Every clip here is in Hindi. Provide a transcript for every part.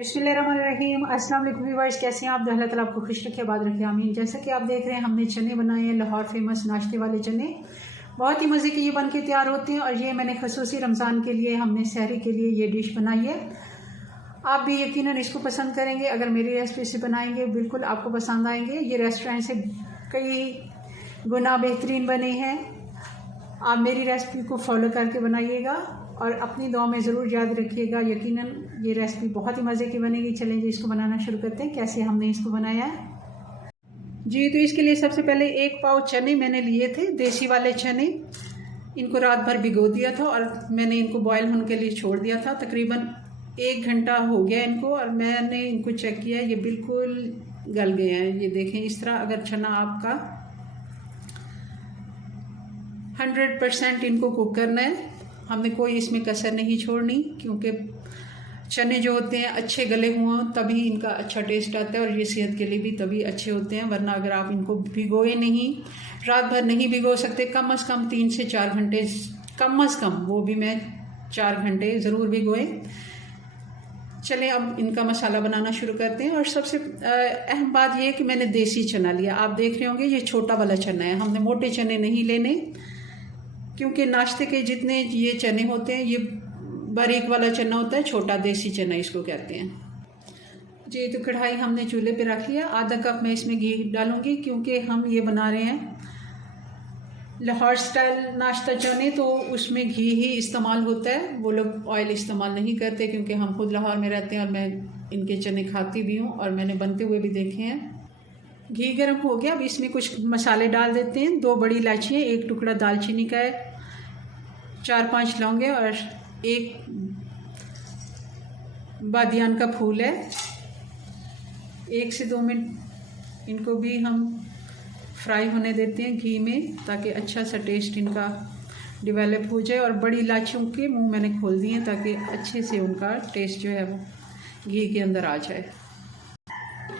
बिस्मिल्लाहिर्रहमानिर्रहीम। अस्सलाम वालेकुम व्यूअर्स, कैसे हैं आप? अल्लाह ताला आपको खुश रखे, आबाद रखे, आमीन। जैसा कि आप देख रहे हैं, हमने चने बनाए हैं, लाहौर फेमस नाश्ते वाले चने। बहुत ही मज़े के ये बन के तैयार होते हैं और ये मैंने खसूसी रमज़ान के लिए, हमने सहरी के लिए ये डिश बनाई है। आप भी यकीनन इसको पसंद करेंगे। अगर मेरी रेसिपी से बनाएंगे बिल्कुल आपको पसंद आएंगे। ये रेस्टोरेंट से कई गुना बेहतरीन बने हैं। आप मेरी रेसिपी को फॉलो करके बनाइएगा और अपनी दुआ में ज़रूर याद रखिएगा। यकीनन ये रेसिपी बहुत ही मज़े की बनेगी। चलें जी, इसको बनाना शुरू करते हैं। कैसे हमने इसको बनाया है जी। तो इसके लिए सबसे पहले 1 पाव चने मैंने लिए थे, देसी वाले चने। इनको रात भर भिगो दिया था और मैंने इनको बॉयल होने के लिए छोड़ दिया था। तकरीबन 1 घंटा हो गया इनको और मैंने इनको चेक किया, ये बिल्कुल गल गए हैं। ये देखें, इस तरह अगर चना आपका 100% इनको कुक करना है, हमने कोई इसमें कसर नहीं छोड़नी, क्योंकि चने जो होते हैं अच्छे गले हुए तभी इनका अच्छा टेस्ट आता है और ये सेहत के लिए भी तभी अच्छे होते हैं। वरना अगर आप इनको भिगोए नहीं, रात भर नहीं भिगो सकते, कम से कम 3 से 4 घंटे, कम से कम वो भी मैं 4 घंटे ज़रूर भिगोए। चलें अब इनका मसाला बनाना शुरू करते हैं। और सबसे अहम बात यह है कि मैंने देसी चना लिया। आप देख रहे होंगे ये छोटा वाला चना है, हमने मोटे चने नहीं लेने, क्योंकि नाश्ते के जितने ये चने होते हैं ये बारीक वाला चना होता है, छोटा देसी चना इसको कहते हैं जी। तो कढ़ाई हमने चूल्हे पे रख लिया। आधा कप मैं इसमें घी डालूंगी, क्योंकि हम ये बना रहे हैं लाहौर स्टाइल नाश्ता चने, तो उसमें घी ही इस्तेमाल होता है। वो लोग ऑयल इस्तेमाल नहीं करते, क्योंकि हम खुद लाहौर में रहते हैं और मैं इनके चने खाती भी हूँ और मैंने बनते हुए भी देखे हैं। घी गर्म हो गया, अब इसमें कुछ मसाले डाल देते हैं। 2 बड़ी इलायचियाँ, 1 टुकड़ा दालचीनी का है, 4-5 लौंगे और 1 बादियान का फूल है। 1 से 2 मिनट इनको भी हम फ्राई होने देते हैं घी में, ताकि अच्छा सा टेस्ट इनका डेवलप हो जाए। और बड़ी इलायचियों के मुंह मैंने खोल दिए ताकि अच्छे से उनका टेस्ट जो है वो घी के अंदर आ जाए।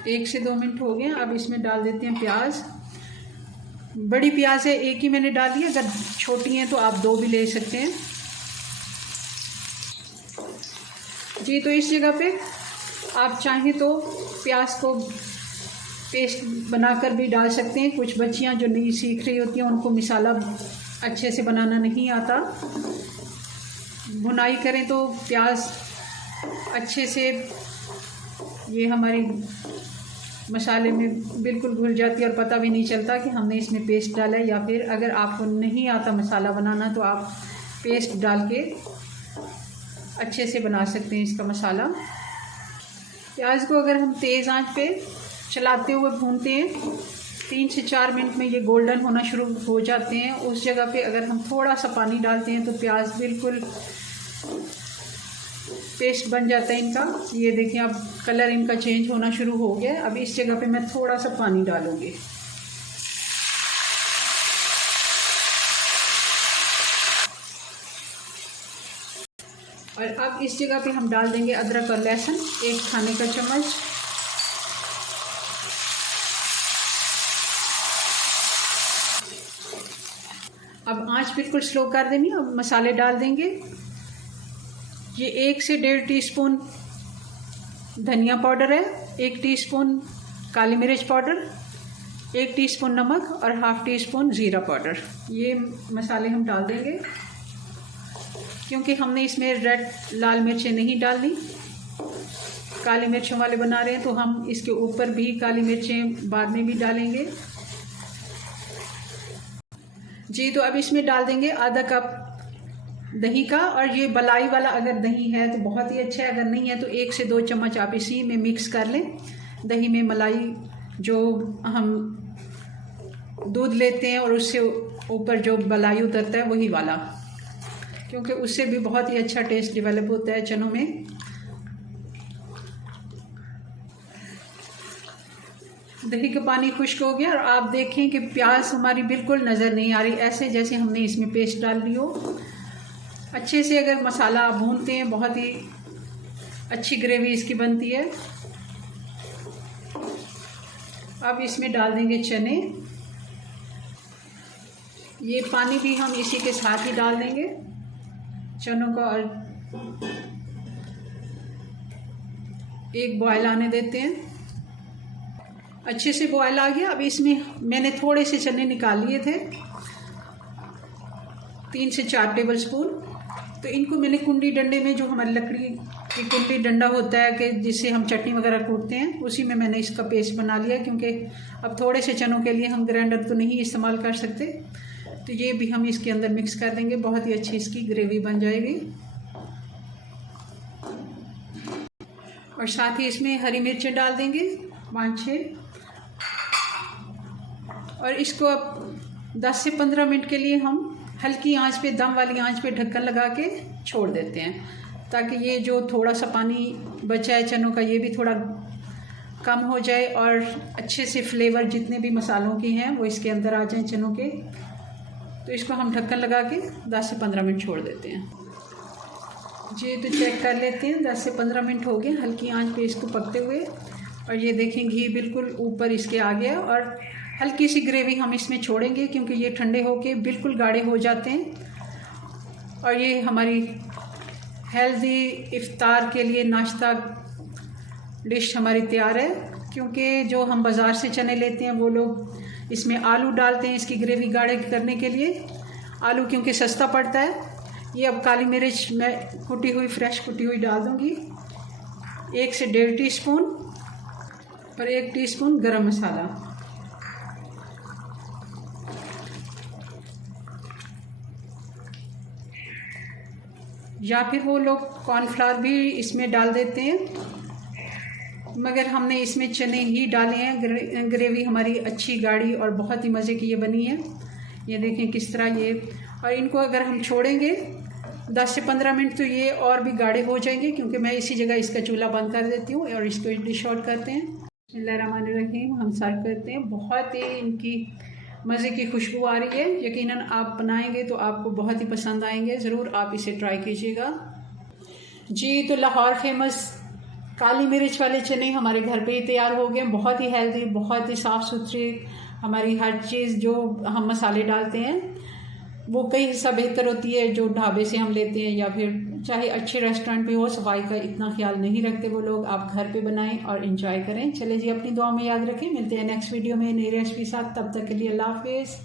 1 से 2 मिनट हो गए। अब इसमें डाल देते हैं प्याज। बड़ी प्याज है, 1 ही मैंने डाली है, अगर छोटी हैं तो आप 2 भी ले सकते हैं जी। तो इस जगह पे आप चाहें तो प्याज को पेस्ट बनाकर भी डाल सकते हैं। कुछ बच्चियां जो नहीं सीख रही होती हैं उनको मसाला अच्छे से बनाना नहीं आता, भुनाई करें तो प्याज अच्छे से ये हमारी मसाले में बिल्कुल घुल जाती है और पता भी नहीं चलता कि हमने इसमें पेस्ट डाला है। या फिर अगर आपको नहीं आता मसाला बनाना तो आप पेस्ट डाल के अच्छे से बना सकते हैं इसका मसाला। प्याज को अगर हम तेज़ आंच पे चलाते हुए भूनते हैं, 3 से 4 मिनट में ये गोल्डन होना शुरू हो जाते हैं। उस जगह पे अगर हम थोड़ा सा पानी डालते हैं तो प्याज बिल्कुल पेस्ट बन जाता है इनका। ये देखिए, अब कलर इनका चेंज होना शुरू हो गया। अब इस जगह पे मैं थोड़ा सा पानी डालूंगी। और अब इस जगह पे हम डाल देंगे अदरक और लहसुन, 1 खाने का चम्मच। अब आंच बिल्कुल स्लो कर देनी। अब मसाले डाल देंगे। ये 1 से 1.5 टीस्पून धनिया पाउडर है, 1 टीस्पून काली मिर्च पाउडर, 1 टीस्पून नमक और ½ टीस्पून ज़ीरा पाउडर। ये मसाले हम डाल देंगे, क्योंकि हमने इसमें रेड लाल मिर्चें नहीं डालनी। काली मिर्चों वाले बना रहे हैं तो हम इसके ऊपर भी काली मिर्चें बाद में भी डालेंगे जी। तो अब इसमें डाल देंगे आधा कप दही का। और ये मलाई वाला अगर दही है तो बहुत ही अच्छा है, अगर नहीं है तो 1 से 2 चम्मच आप इसी में मिक्स कर लें। दही में मलाई जो हम दूध लेते हैं और उससे ऊपर जो मलाई उतरता है वही वाला, क्योंकि उससे भी बहुत ही अच्छा टेस्ट डेवलप होता है चनों में। दही का पानी खुश्क हो गया और आप देखें कि प्याज हमारी बिल्कुल नज़र नहीं आ रही, ऐसे जैसे हमने इसमें पेस्ट डाल दी हो। अच्छे से अगर मसाला आप भूनते हैं बहुत ही अच्छी ग्रेवी इसकी बनती है। अब इसमें डाल देंगे चने। ये पानी भी हम इसी के साथ ही डाल देंगे चनों का। और एक बॉयल आने देते हैं। अच्छे से बॉयल आ गया। अब इसमें मैंने थोड़े से चने निकाल लिए थे, 3 से 4 टेबल स्पून। तो इनको मैंने कुंडी डंडे में, जो हमारी लकड़ी की कुंडी डंडा होता है कि जिससे हम चटनी वगैरह कूटते हैं, उसी में मैंने इसका पेस्ट बना लिया, क्योंकि अब थोड़े से चनों के लिए हम ग्राइंडर तो नहीं इस्तेमाल कर सकते। तो ये भी हम इसके अंदर मिक्स कर देंगे, बहुत ही अच्छी इसकी ग्रेवी बन जाएगी। और साथ ही इसमें हरी मिर्चें डाल देंगे 5-6, और इसको अब 10 से 15 मिनट के लिए हम हल्की आंच पे, दम वाली आंच पे ढक्कन लगा के छोड़ देते हैं, ताकि ये जो थोड़ा सा पानी बचा है चनों का, ये भी थोड़ा कम हो जाए और अच्छे से फ्लेवर जितने भी मसालों के हैं वो इसके अंदर आ जाएं चनों के। तो इसको हम ढक्कन लगा के 10 से 15 मिनट छोड़ देते हैं जी। तो चेक कर लेते हैं, 10 से 15 मिनट हो गए हल्की आंच पे इसको पकते हुए, और ये देखें घी बिल्कुल ऊपर इसके आ गया। और हल्की सी ग्रेवी हम इसमें छोड़ेंगे, क्योंकि ये ठंडे होके बिल्कुल गाढ़े हो जाते हैं। और ये हमारी हेल्दी इफ्तार के लिए नाश्ता डिश हमारी तैयार है। क्योंकि जो हम बाज़ार से चने लेते हैं वो लोग इसमें आलू डालते हैं इसकी ग्रेवी गाढ़े करने के लिए, आलू क्योंकि सस्ता पड़ता है। ये अब काली मिर्च मैं कुटी हुई, फ्रेश कुटी हुई डाल दूँगी, 1 से 1.5 टीस्पून, और 1 टीस्पून गरम मसाला। या फिर वो लोग कॉर्नफ्लावर भी इसमें डाल देते हैं, मगर हमने इसमें चने ही डाले हैं। ग्रेवी हमारी अच्छी गाढ़ी और बहुत ही मज़े की ये बनी है। ये देखें किस तरह ये, और इनको अगर हम छोड़ेंगे 10 से 15 मिनट तो ये और भी गाढ़े हो जाएंगे, क्योंकि मैं इसी जगह इसका चूल्हा बंद कर देती हूँ और इसको डिश आउट करते हैं। बिस्मिल्लाहिर्रहमानिर्रहीम, हम सर्व करते हैं। बहुत ही इनकी मज़े की खुशबू आ रही है। यकीनन आप बनाएंगे तो आपको बहुत ही पसंद आएंगे, ज़रूर आप इसे ट्राई कीजिएगा जी। तो लाहौर फेमस काली मिर्च वाले चने हमारे घर पे ही तैयार हो गए। बहुत ही हेल्दी, बहुत ही साफ़ सुथरी, हमारी हर चीज़ जो हम मसाले डालते हैं वो कई हिस्सा बेहतर होती है जो ढाबे से हम लेते हैं, या फिर चाहे अच्छे रेस्टोरेंट पे हो, सफाई का इतना ख्याल नहीं रखते वो लोग। आप घर पे बनाएं और इंजॉय करें। चले जी, अपनी दुआ में याद रखें। मिलते हैं नेक्स्ट वीडियो में नई रेसिपी साथ। तब तक के लिए अल्लाह हाफिज़।